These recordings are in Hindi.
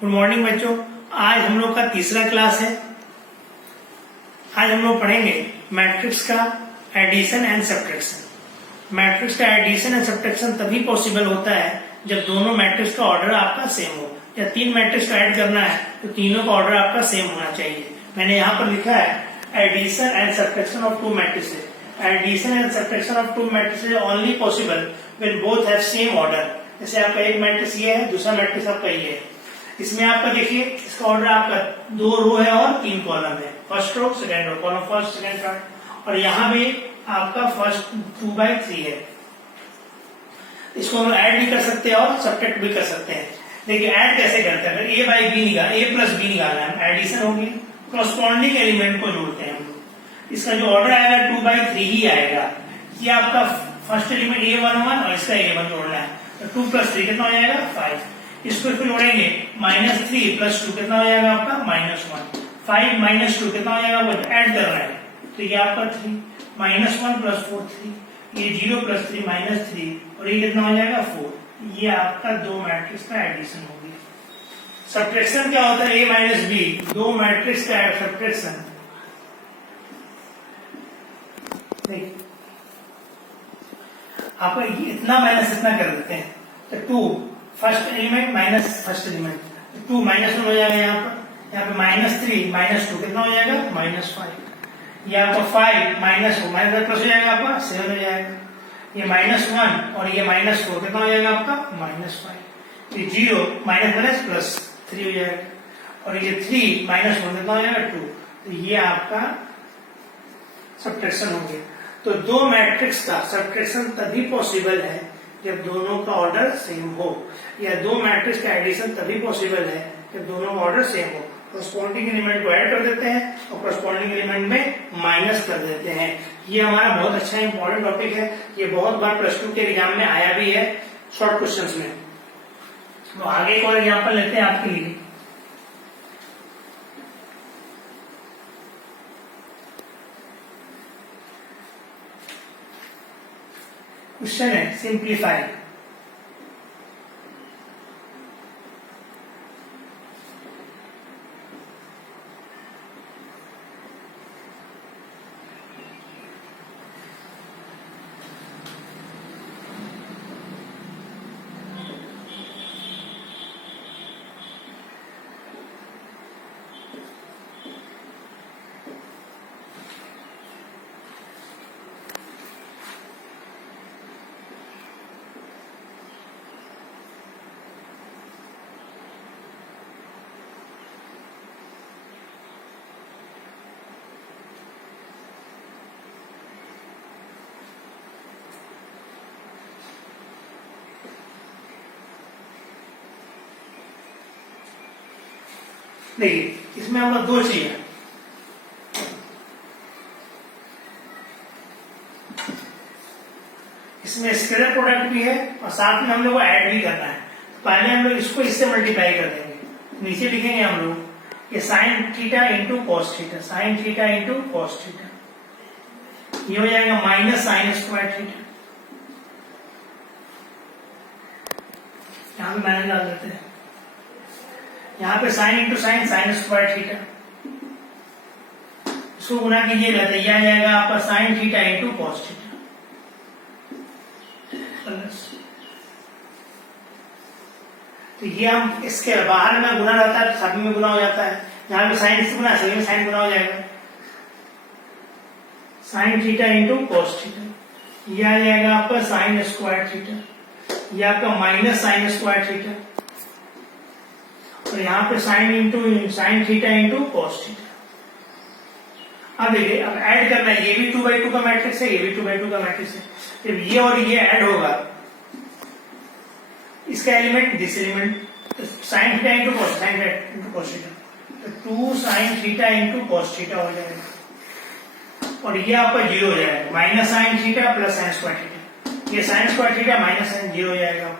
गुड मॉर्निंग बच्चों। आज हम लोग का तीसरा क्लास है। आज हम लोग पढ़ेंगे मैट्रिक्स का एडिशन एंड सब्ट्रैक्शन। मैट्रिक्स का एडिशन एंड सब्ट्रैक्शन तभी पॉसिबल होता है जब दोनों मैट्रिक्स का ऑर्डर आपका सेम हो। या तीन मैट्रिक्स का ऐड करना है तो तीनों का ऑर्डर आपका सेम होना चाहिए। मैंने यहाँ पर लिखा है addition and subtraction of two matrices. Addition and subtraction of two matrices only possible when both have same order. जैसे आपका एक मैट्रिक्स ये है, दूसरा मैट्रिक्स आपका ये है। इसमें आपका देखिए इसका ऑर्डर आपका दो रो है और तीन कॉलम है। First row second row, column first second third. और यहाँ भी आपका फर्स्ट 2/3 है। इसको हम ऐड भी कर सकते हैं और सब्ट्रैक्ट भी कर सकते हैं। देखिए ऐड कैसे करते हैं, a बाई बी निकाल, a प्लस बी निकालना है, एडिशन होगी। कॉरस्पॉन्डिंग एलिमेंट को जोड़ते हैं हम लोग। इसका जो ऑर्डर आएगा 2/3 ही आएगा। ये आपका फर्स्ट एलिमेंट a11 और इसका a1 जोड़ना है। तो 2 + 3 कितना हो जाएगा 5। इसको फिर जोड़ेंगे -3 + 2 कितना हो जाएगा आपका -1। 5 - 2 कितना हो जाएगा, वो ऐड कर रहा है तो ये आपका 3 -1 + 4 3। ये 0 + 3 -3 और ये कितना हो जाएगा 4। ये आपका दो मैट्रिक्स का एडिशन हो गया। सब्ट्रैक्शन क्या होता है, a - b दो मैट्रिक्स का सब्ट्रैक्शन। देखिए आपको इतना माइनस इतना कर देते हैं तो 2 first element minus first element 2 -1 हो जाएगा। यहाँ पे -3 - 2 कितना हो जाएगा -5। ये आपका 5 - प्लस हो जाएगा आपका 7 हो जाएगा। ये -1 और ये -4 कितना हो जाएगा आपका -5। ये 0 -+3 हो जाएगा। और ये 3 - 1 कितना हो जाएगा 2। तो ये आपका सब्ट्रैक्शन हो गया। तो दो मैट्रिक्स का सब्ट्रैक्शन तभी पॉसिबल है जब दोनों का ऑर्डर सेम हो। या दो मैट्रिक्स का एडिशन तभी पॉसिबल है जब दोनों का ऑर्डर सेम हो। कॉरस्पॉन्डिंग एलिमेंट को ऐड कर देते हैं और कॉरस्पॉन्डिंग एलिमेंट में माइनस कर देते हैं। ये हमारा बहुत अच्छा इंपॉर्टेंट टॉपिक है। ये बहुत बार +2 के एग्जाम में आया भी है शॉर्ट क्वेश्चंस में। तो आगे एक और एग्जाम्पल लेते हैं आपके लिए। क्वेश्चन है सिंप्लीफाई। देखिए इसमें हम लोग दो चीज है। इसमें स्केलर प्रोडक्ट भी है और साथ में हम लोग को ऐड भी करना है। तो पहले हम लोग इसको इससे मल्टीप्लाई कर देंगे। नीचे लिखेंगे हम लोग ये sin theta into cos theta, sin theta into cos theta. ये हो जाएगा -sin² थीटा। यहां पे मैंने डाल देते हैं, यहाँ पे sin into sine sin² theta. इसको गुना कीजिएगा तो यह आ जाएगा आपका sin theta into cos theta. तो ये हम इसके बाहर में गुना रहता है, सभी में गुना हो जाता है। यहाँ पे साइन से गुना, सभी में साइन गुना हो जाएगा। sin theta into cos theta. यह आ जाएगा आपका sin² थीटा। यह आपका -sin² थीटा। और यहाँ पे sin theta into cos theta. अब देखिए अब ऐड करना है। ये भी 2/2 का मैट्रिक्स है, ये भी 2/2 का मैट्रिक्स है। जब ये और ये ऐड होगा इसका एलिमेंट दिस एलिमेंट तो sin theta into cos theta तो 2 sin theta into cos theta हो जाएगा। और ये आपका 0 हो जाएगा। -sin theta plus sin² theta. ये sin² थीटा -sin 0 हो जाएगा।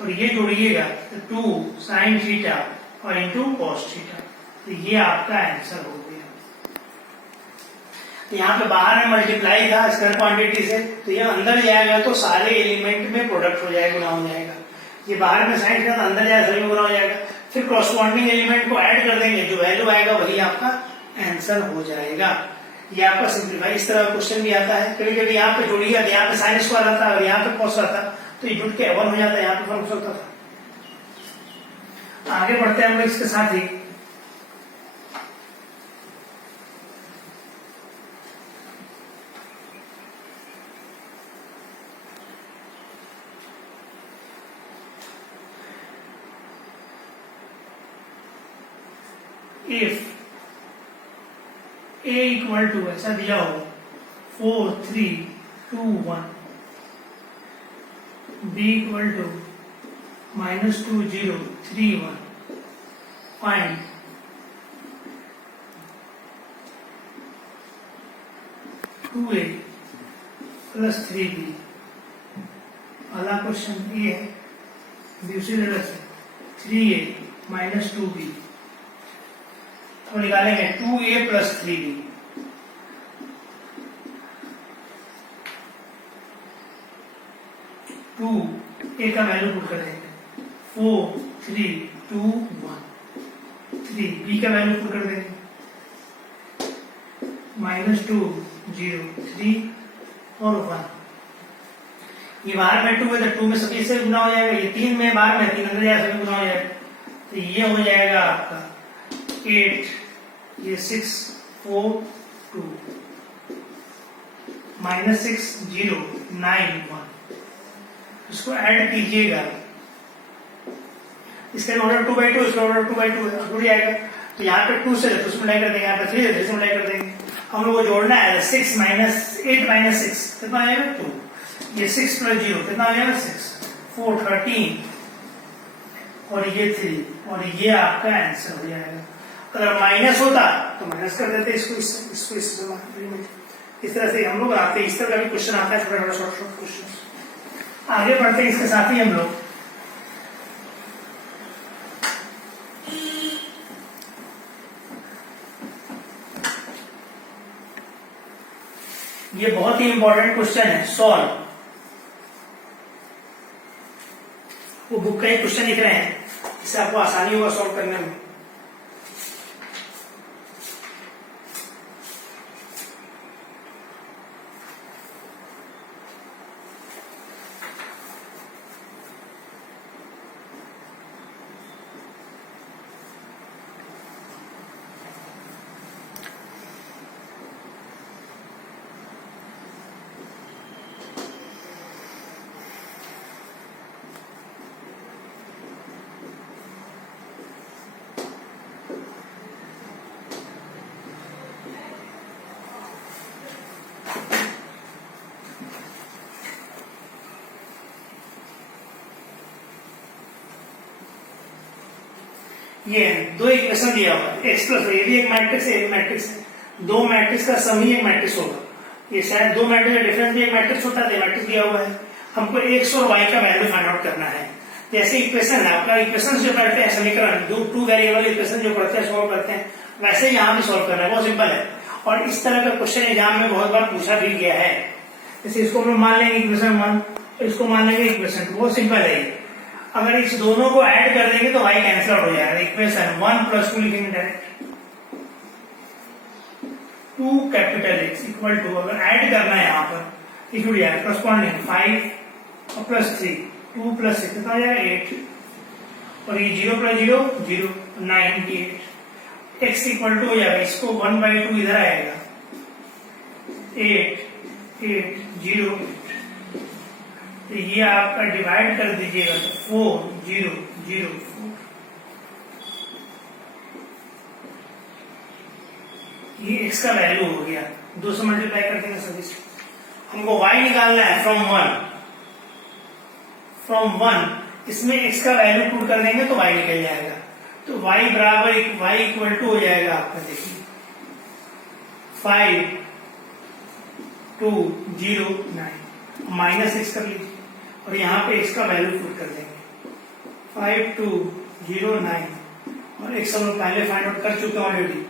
और ये जोड़िएगा तो 2 sin थीटा और इंटू cos थीटा। तो ये आपका आंसर हो गया। यहाँ पे बाहर में मल्टीप्लाई था स्क्वायर क्वांटिटी से, तो ये अंदर जाएगा तो सारे एलिमेंट में प्रोडक्ट हो जाएगा, गुना हो जाएगा। ये बाहर में साइन था अंदर जाएगा सभी में गुना हो जाएगा। फिर कॉरस्पॉन्डिंग एलिमेंट को ऐड कर देंगे, जो वैल्यू आएगा वही आपका आंसर हो जाएगा। ये आपका सिंप्लीफाई इस तरह का क्वेश्चन भी आता है। कभी कभी यहाँ पे जोड़िए, यहाँ पे साइन स्क्वायर आता है और यहाँ पे कॉस आता तो ये जुड़ के 1 हो जाता है, यहाँ पे फर्क होता था। आगे बढ़ते हैं हम लोग इसके साथ ही। इफ a इक्वल टू ऐसा दिया हो 4 3 2 1, b equal to -2 0 3 1, find (2a + 3b). अगला क्वेश्चन ये है, दूसरी तरह से 3a - 2b तो निकालेंगे 2a + 3b। 2a का वैल्यू पुट कर देंगे 4 3 2 1, 3b का वैल्यू पुट कर देंगे -2 0 3 और 1। ये बाहर में 2 है तो 2 में सभी से गुना हो जाएगा, ये 3 में बाहर में 3 अंदर जाएगा सभी गुना हो जाएगा, तो ये हो जाएगा आपका 8, ये 6 4 2 -6 0 9 1। इसको ऐड कीजिएगा, इसका ऑर्डर 2/2, इसका ऑर्डर 2/2 है, जुड़ जाएगा। तो यहाँ पे 2 से 2 से मल्टीप्लाई कर देंगे, यहाँ पे 3 से 3 से मल्टीप्लाई कर देंगे। हम लोग को जोड़ना है 6 - 8 - 6 कितना आएगा 2, ये 6 + 0 कितना आ जाएगा 6 4 13 और ये 3 और ये आपका आंसर हो जाएगा। अगर माइनस होता तो माइनस कर देते इसको, इस तरह से हम लोग आते हैं। इस तरह का भी क्वेश्चन आता है, छोटा छोटा शॉर्ट क्वेश्चन। आगे बढ़ते हैं, इसके साथ ही हम लोग ये बहुत ही इंपॉर्टेंट क्वेश्चन है, सॉल्व। वो बुक का ही क्वेश्चन लिख रहे हैं, इससे आपको आसानी होगा सॉल्व करने में। ये दो इक्वेशन दिया हुआ है, x + ये भी एक मैट्रिक्स है, एक मैट्रिक्स है। दो मैट्रिक्स का सम ही एक मैट्रिक्स होगा। ये शायद दो मैट्रिक्स का डिफरेंस भी एक मैट्रिक्स होता है, मैट्रिक्स दिया हुआ है। हमको x और y का वैल्यू फाइंड आउट करना है। जैसे इक्वेशन है आपका, इक्वेशन जो करते हैं समीकरण, दो 2 वेरिएबल इक्वेशन जो करते हैं सॉल्व करते हैं, वैसे यहाँ भी सॉल्व करना है, बहुत सिंपल है। और इस तरह का क्वेश्चन एग्जाम में बहुत बार पूछा भी गया है। जैसे इसको हम मान लेंगे इक्वेशन 1, इसको मान लेंगे इक्वेशन 2, बहुत सिंपल है ये। अगर इस दोनों को ऐड कर देंगे तो y कैंसिल आउट हो जाएगा। इक्वेशन 1 + 2 लिखेंगे direct, 2 capital X equal to, अगर ऐड करना है यहाँ पर जुड़ जाएगा करस्पॉन्डिंग 5 और +3, 2 + 6 कितना हो जाएगा 8 और ये 0 + 0 0 9 8। x इक्वल टू हो जाएगा, इसको 1/2 इधर आएगा 8 8 0 8। तो ये आपका डिवाइड कर दीजिएगा तो 4 0 0 4। ये x का वैल्यू हो गया, 2 से मल्टीप्लाई कर देंगे सभी से। हमको y निकालना है फ्रॉम 1, इसमें x का वैल्यू पुट कर देंगे तो y निकल जाएगा। तो y इक्वल टू हो जाएगा आपका, देखिए 5 2 0 9 -x कर लीजिए और यहाँ पे x का वैल्यू पुट कर देंगे 5 2 0 9 और x हम लोग पहले फाइंड आउट कर चुके हैं ऑलरेडी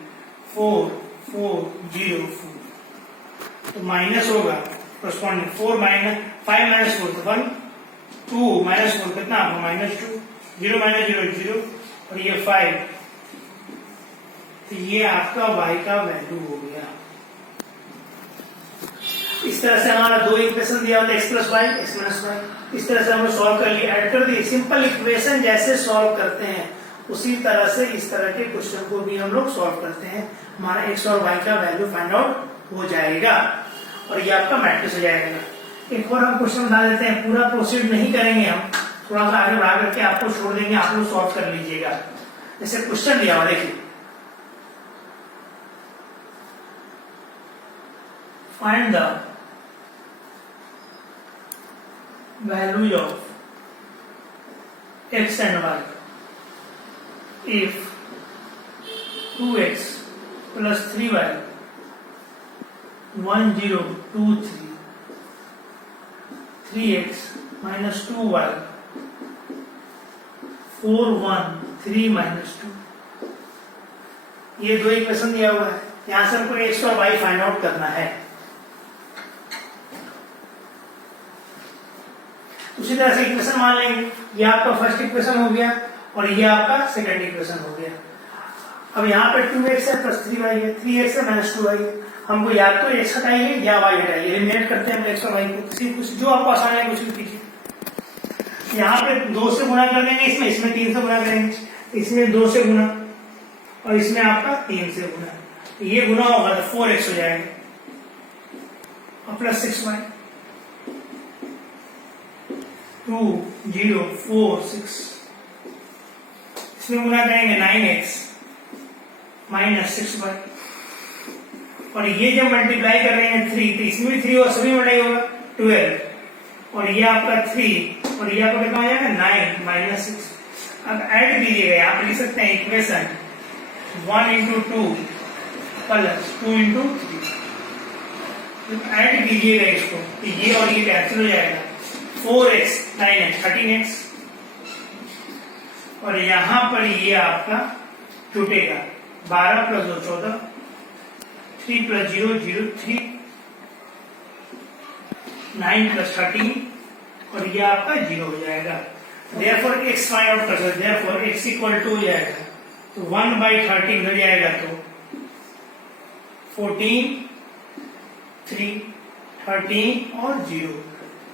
4 4 0 4। तो माइनस होगा करस्पॉन्डिंग 4 5 -4 तो 1 2 -4 कितना आपका -2 0 -0 0 और ये 5, तो ये आपका y का वैल्यू हो गया। इस तरह से हमारा दो इक्वेशन दिया होता है, x plus y, x minus y. इस तरह से हमने सॉल्व कर लिया, ऐड कर दिए। सिंपल इक्वेशन जैसे सॉल्व करते हैं उसी तरह से इस तरह के क्वेश्चन को भी हम लोग सॉल्व करते हैं। हमारा x और y का वैल्यू फाइंड आउट हो जाएगा और ये आपका मैट्रिक्स हो जाएगा। एक और हम क्वेश्चन बता देते हैं, पूरा प्रोसीड नहीं करेंगे हम, थोड़ा सा आगे बढ़ा करके आपको छोड़ देंगे, आप लोग सॉल्व कर लीजिएगा। जैसे क्वेश्चन दिया हुआ देखिए, find the value of x and y if 2x plus 3y 1 0 2 3 3x minus 2y 4 1 3 minus 2। ये दो इक्वेशन दिया हुआ है, यहां से हमको x और y फाइंड आउट करना है। उसी तरह से इक्वेशन मान लेंगे, ये आपका फर्स्ट इक्वेशन हो गया और ये आपका सेकंड इक्वेशन हो गया। अब यहाँ पे 2x है प्लस 3y है, 3x है माइनस 2y है। हमको या तो x हटाइए या y हटाइए, एलिमिनेट करते हैं हम x और y को, कुछ जो आपको आसान है कुछ भी कीजिए। यहाँ पे 2 से गुणा कर देंगे, इसमें 3 से गुणा करेंगे, इसमें 2 से गुणा और इसमें आपका 3 से गुणा, ये गुणा होगा तो 4x हो जाएगा और प्लस 6y 2 0 4 6, इसमें गुणा करेंगे 9x माइनस 6y और ये जब मल्टीप्लाई कर रहे हैं 3, तो इसमें भी 3 और सभी मल्टीप्लाई होगा 12 और ये आपका 3 और ये आपका कितना हो जाएगा 9 माइनस 6। अब ऐड कीजिएगा, आप लिख सकते हैं equation 1 into 2 plus 2 into 3। Add कीजिएगा इसको, तो ये और ये कैंसिल हो जाएगा, 4x 9x 13x और यहां पर ये आपका टूटेगा 12 प्लस 2 14, 3 प्लस 0 0 3, 9 प्लस 13 और ये आपका 0 हो जाएगा। therefore x फाइंड आउट कर सकते, therefore x इक्वल टू हो जाएगा तो 1/13 हो जाएगा, तो 14 3 13 और 0,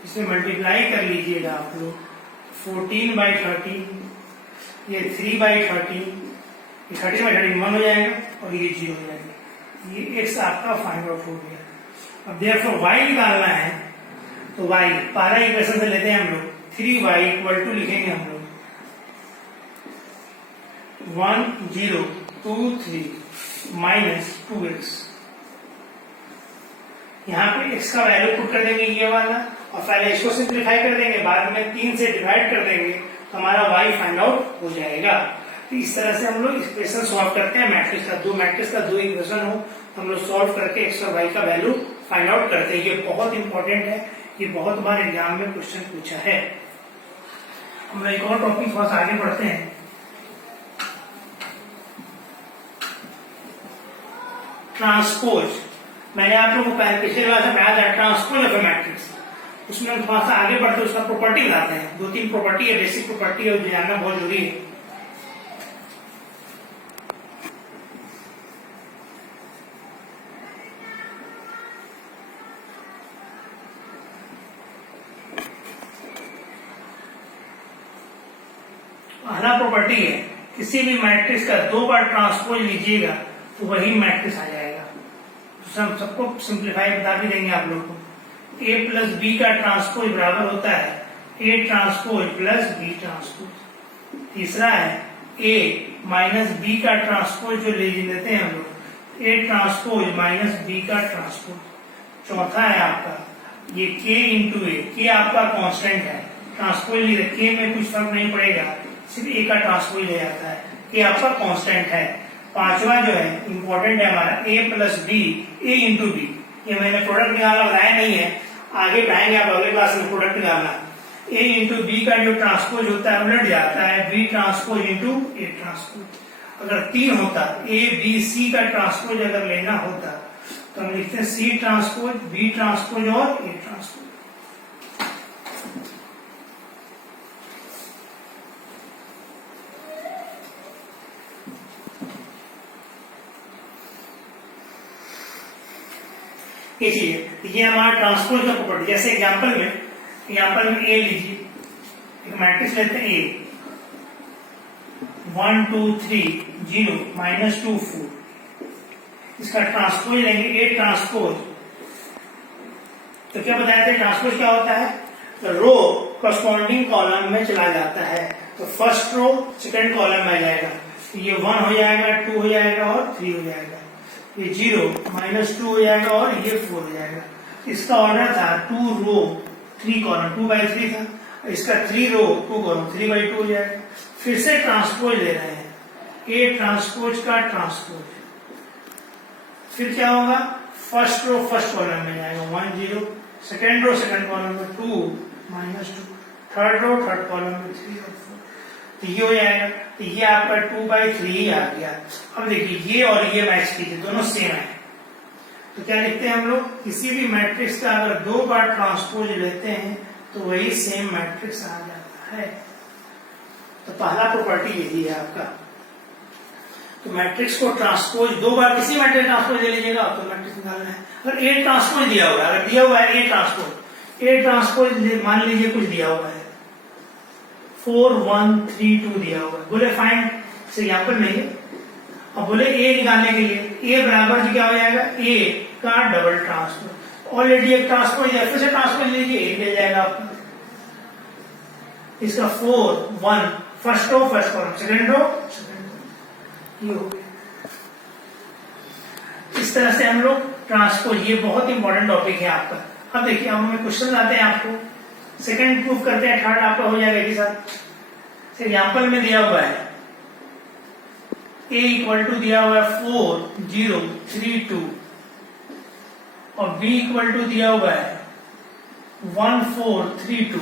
इसे मल्टीप्लाई कर लीजिएगा आप लोग, 14/13 ये 3/13, ये 13/13 1 हो जाएगा और ये 0 हो जाएगा। ये x आपका फाइंड आउट हो गया। अब therefore y निकालना है तो y पहला इक्वेशन से लेते हैं हम लोग, 3y इक्वल टू लिखेंगे हम लोग 1 0 2 3 माइनस 2x। यहाँ पे x का वैल्यू पुट कर देंगे ये वाला और पहले इसको सिंप्लीफाई कर देंगे, बाद में 3 से डिवाइड कर देंगे तो हमारा y फाइंड आउट हो जाएगा। तो इस तरह से हम लोग इक्वेशन सॉल्व करते हैं, मैट्रिक्स का दो इक्वेशन हो हम लोग सॉल्व करके x और y का वैल्यू फाइंड आउट करते हैं। ये बहुत इंपॉर्टेंट है, ये बहुत बार एग्जाम में क्वेश्चन पूछा है। हम एक और टॉपिक थोड़ा सा आगे बढ़ते हैं। ट्रांसपोज, मैंने आप लोगों को पिछले क्लास में बताया था ट्रांसपोज ऑफ मैट्रिक्स, उसमें हम थोड़ा सा आगे बढ़ते उसका प्रॉपर्टी बताते हैं। 2-3 प्रॉपर्टी है, बेसिक प्रॉपर्टी है, जानना बहुत जरूरी है। पहला प्रॉपर्टी है, किसी भी मैट्रिक्स का 2 बार ट्रांसपोज लीजिएगा तो वही मैट्रिक्स आ जाएगा। तो हम सबको सिंप्लीफाई बता भी देंगे आप लोग को। a प्लस बी का ट्रांसपोज बराबर होता है a transpose plus B transpose. तीसरा है a माइनस बी का ट्रांसपोज जो ले लेते हैं हम लोग, a ट्रांसपोज माइनस बी का ट्रांसपोज। चौथा है आपका ये k इंटू ए, के आपका कांस्टेंट है, ट्रांसपोज ली k में कुछ फर्क नहीं पड़ेगा, सिर्फ ए का ट्रांसपोज ले जाता है, ये आपका कांस्टेंट है। पांचवा जो है इंपॉर्टेंट है हमारा a plus b, a into b. ये मैंने प्रोडक्ट निकालना बताया नहीं है, आगे पढ़ाएंगे आप अगले क्लास में प्रोडक्ट निकालना। a इंटू बी का जो ट्रांसपोज होता है उलट जाता है b transpose into A transpose. अगर 3 होता a b c का ट्रांसपोज अगर लेना होता तो हम लिखते हैं c ट्रांसपोज, b ट्रांसपोज और a ट्रांसपोज। ये चीज, ये हमारा ट्रांसपोज का प्रॉपर्टी। जैसे एग्जांपल में ए लीजिए, एक मैट्रिक्स लेते हैं ए 1 2 3 0 -2 4, इसका ट्रांसपोज लेंगे ए ट्रांसपोज। तो क्या बताया था ट्रांसपोज क्या होता है? तो रो करस्पॉन्डिंग कॉलम में चला जाता है, तो फर्स्ट रो सेकंड कॉलम में आ जाएगा, ये 1 हो जाएगा, 2 हो जाएगा और 3 हो जाएगा, ये 0 -2 हो जाएगा और ये 4 हो जाएगा। इसका ऑर्डर था 2 रो 3 कॉलम, 2 by 3 था, इसका 3 रो 2 कॉलम 3 by 2 हो जाएगा। फिर से ट्रांसपोज ले रहे हैं, ए ट्रांसपोज का ट्रांसपोज, फिर क्या होगा? फर्स्ट रो फर्स्ट कॉलम में जाएगा 1 0, सेकेंड रो सेकेंड कॉलम में 2 -2, थर्ड रो थर्ड कॉलम में 3 और 4, तो ये हो जाएगा। तो ये आपका 2 by 3 आ गया। अब देखिए ये और ये मैच कीजिए, दोनों सेम है, तो क्या लिखते हैं हम लोग? किसी भी मैट्रिक्स का अगर 2 बार ट्रांसपोज लेते हैं तो वही सेम मैट्रिक्स आ जाता है। तो पहला प्रॉपर्टी यही है आपका। तो मैट्रिक्स को ट्रांसपोज 2 बार, किसी मैट्रिक्स ट्रांसपोज ले लीजिएगा तो मैट्रिक्स निकालना है। अगर ए ट्रांसपोज दिया हुआ है, अगर दिया हुआ है ए ट्रांसपोज मान लीजिए कुछ दिया हुआ है 4 1 3 2 दिया हुआ है, बोले फाइंड, से यहाँ पर नहीं है। अब बोले ए निकालने के लिए, ए बराबर जी क्या हो जाएगा? ए का डबल ट्रांसपोज। ऑलरेडी एक ट्रांसपोज दिया, फिर से ट्रांसपोज लीजिए, ए मिल जाएगा आपको। इसका 4 1 first row first column, second row second, ये हो गया। इस तरह से हम लोग ट्रांसपोज, ये बहुत इंपॉर्टेंट टॉपिक है आपका। अब देखिए, अब हमें क्वेश्चन आते हैं आपको, सेकंड प्रूफ करते हैं, थर्ड आपका हो जाएगा एक साथ। एग्जाम्पल में दिया हुआ है a इक्वल टू दिया हुआ है 4 0 3 2 और b इक्वल टू दिया हुआ है 1 4 3 2।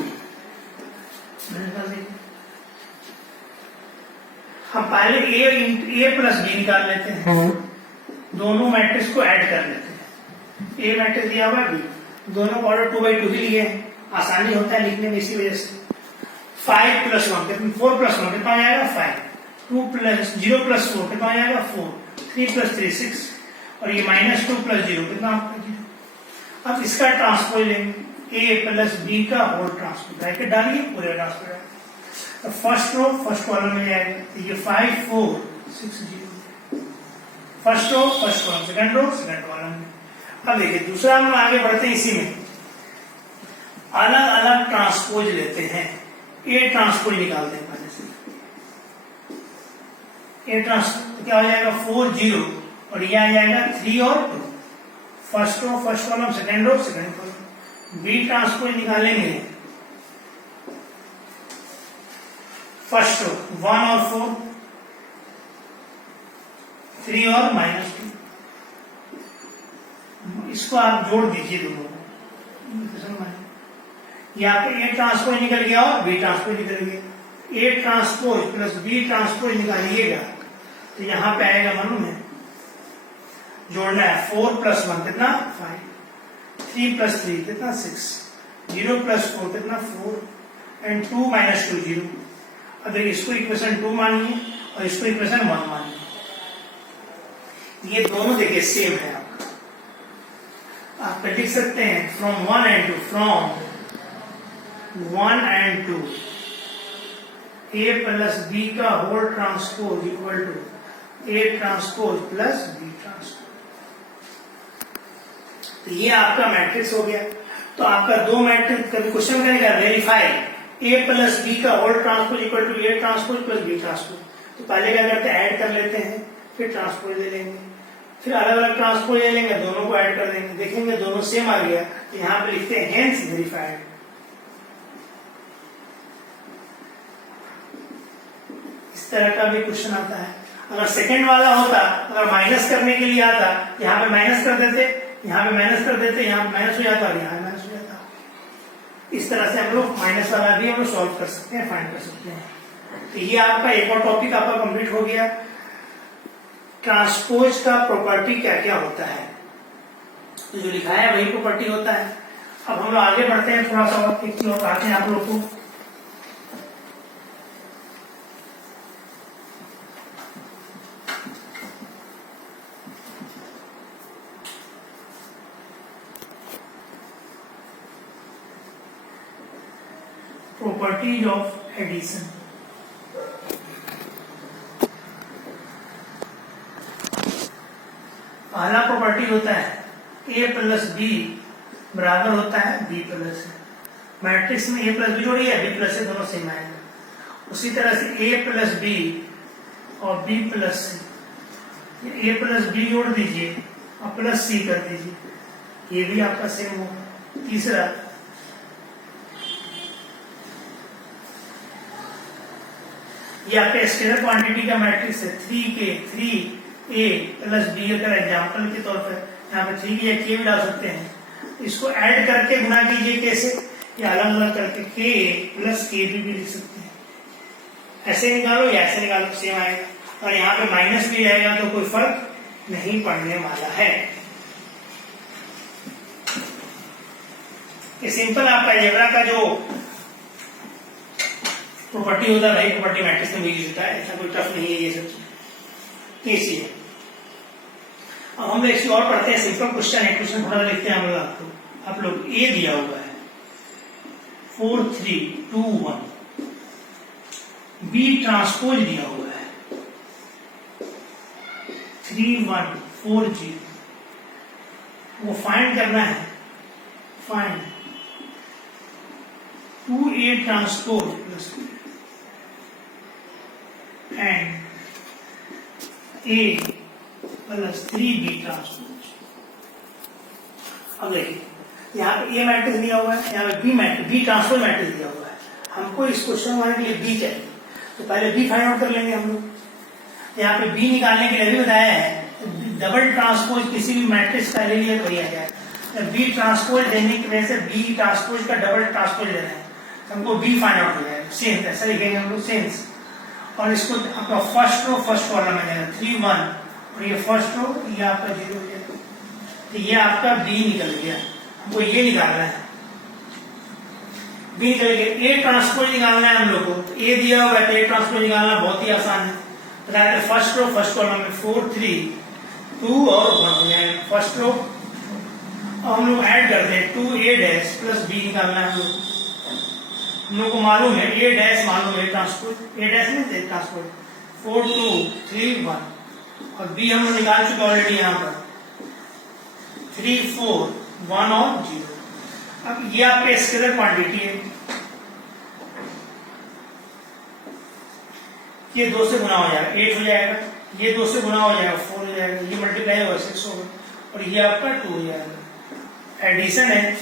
हम पहले a प्लस b निकाल लेते हैं, दोनों मैट्रिक्स को ऐड कर लेते हैं। a मैट्रिक्स दिया हुआ है, b, दोनों ऑर्डर 2 by 2 ही लिए हैं, आसानी होता है लिखने में, इसी वजह से। 5 + 1 कितना? 4 + 1 कितना आ जाएगा? 5। 2 + 0 + 4 कितना आ जाएगा? 4। 3 + 3 6 और ये -2 + 0 कितना आपका 0। अब इसका ट्रांसपोज लेंगे, a + b का होल ट्रांसपोज, ब्रैकेट डालिए, पूरे ट्रांसपोज। तो फर्स्ट रो फर्स्ट कॉलम में जाएगा, तो ये 5 4 6 0, first row first column, second row second column में। अब देखिए दूसरा हम आगे बढ़ते हैं, इसी में अलग अलग ट्रांसपोज लेते हैं। ए ट्रांसपोज निकालते हैं पहले से। ए ट्रांसपोज क्या हो जाएगा? 4 0 और ये आ जाएगा 3 और 2, first row first column, second row second column. B transpose निकालेंगे, फर्स्ट रो 1 और 4, 3 और -2, इसको आप जोड़ दीजिए दोनों को, यहाँ पे ए ट्रांसपोज निकल गया और बी ट्रांसपोज निकल गया। A transpose plus B transpose निकालिएगा तो यहाँ पे आएगा, मालूम है, जोड़ना है। 4 + 1 कितना? 5, 3 + 3 कितना? 6, 0 + 4 कितना? 4 एंड 2 -2 0। अब देखिए इसको इक्वेशन 2 मानिए और इसको इक्वेशन 1 मानिए, ये दोनों देखिए सेम है। आप लिख सकते हैं from 1 and 2, from 1 and 2 a + b का whole transpose equal to a transpose plus b transpose. तो ये आपका मैट्रिक्स हो गया। तो आपका दो मैट्रिक्स, कभी क्वेश्चन करेगा वेरीफाई a + b का whole transpose equal to a transpose plus b transpose. तो पहले क्या करते हैं? ऐड कर लेते हैं, फिर ट्रांसपोज ले लेंगे, फिर अलग अलग ट्रांसपोज ले लेंगे, दोनों को ऐड कर देंगे, देखेंगे दोनों सेम आ गया, तो यहाँ पे लिखते हैं हेंस वेरीफाइड। इस तरह का भी क्वेश्चन आता है। अगर सेकंड वाला होता, अगर माइनस करने के लिए आता, यहाँ पे माइनस कर देते, यहाँ पे माइनस कर देते, यहाँ पे माइनस हो जाता और यहाँ माइनस हो जाता। इस तरह से हम लोग माइनस वाला भी हम लोग सॉल्व कर सकते हैं, फाइंड कर सकते हैं। तो ये आपका एक और टॉपिक आपका कंप्लीट हो गया। ट्रांसपोज का प्रॉपर्टी क्या क्या होता है, तो जो लिखा है वही प्रॉपर्टी होता है। अब हम लोग आगे बढ़ते हैं, थोड़ा सा और एक चीज बताते हैं आप लोग को। Properties of addition. पहला प्रॉपर्टी होता है a प्लस बी बराबर होता है b प्लस है। मैट्रिक्स में a प्लस बी जोड़िए या b प्लस से दोनों सेम आएगा। उसी तरह से a प्लस बी और b plus c, a plus b जोड़ दीजिए और प्लस सी कर दीजिए, ये भी आपका सेम होगा। तीसरा ये आपका स्केलर क्वांटिटी का मैट्रिक्स है 3k 3a प्लस बी। अगर एग्जाम्पल के तौर पर यहाँ पे 3k या k भी डाल सकते हैं, इसको ऐड करके गुना कीजिए। कैसे? ये अलग अलग करके k प्लस k भी लिख सकते हैं। ऐसे निकालो या ऐसे निकालो, सेम आएगा। और यहाँ पे माइनस भी आएगा तो कोई फर्क नहीं पड़ने वाला है। ये सिंपल आपका अलजेब्रा का जो प्रॉपर्टी होता है भाई, प्रॉपर्टी मैट्रिक्स में यूज होता है, ऐसा कोई टफ नहीं है ये सब चीज। इसलिए अब हम एक और पढ़ते हैं, सिंपल क्वेश्चन है। क्वेश्चन थोड़ा लिखते हैं हम लोग आपको। आप लोग ए दिया हुआ है 4 3 2 1, बी ट्रांसपोज दिया हुआ है 3 1 4 0। वो फाइंड करना है। Find 2a transpose plus and a plus 3b transpose. अब देखिए यहाँ पे a मैट्रिक्स दिया हुआ है, यहाँ पे b matrix b transpose matrix दिया हुआ है। हमको इस क्वेश्चन में के लिए b चाहिए, तो पहले b फाइंड आउट कर लेंगे हम लोग। यहाँ पे b निकालने के लिए भी बताया है, डबल ट्रांसपोज किसी भी मैट्रिक्स का ले लिया तो वही आ जाएगा। बी ट्रांसपोज देने की वजह से बी ट्रांसपोज का डबल ट्रांसपोज लेना है, हमको बी फाइंड आउट हो जाएगा। सेंस ऐसा लिखेंगे हम लोग, सेंस। और इसको आपका फर्स्ट रो फर्स्ट कॉलम में जाएगा 3 1, और ये फर्स्ट रो ये आपका 0 हो जाएगा। तो ये आपका बी निकल गया। हमको ये निकालना है, बी निकल गया। ए ट्रांसपोज निकालना है हम लोग को, तो ए दिया हुआ है तो ए ट्रांसपोज निकालना बहुत ही आसान है। बताया फर्स्ट रो फर्स्ट कॉलम में 4 3 2 और 1 हो जाएगा फर्स्ट रो। अब हम लोग ऐड करते हैं 2a डैश प्लस बी निकालना है हम लोग को मालूम है a डैश मालूम है ट्रांसपोज, a डैश नहीं ट्रांसपोज 4 2 3 1, और b हम लोग निकाल चुके ऑलरेडी यहाँ पर 3 4 1 और 0। अब ये आपका स्केलर क्वांटिटी है, ये 2 से गुना हो जाएगा 8 हो जाएगा, ये 2 से गुना हो जाएगा 4 हो जाएगा, ये मल्टीप्लाई होगा 6 होगा, और ये आपका 2 हो जाएगा। एडिशन है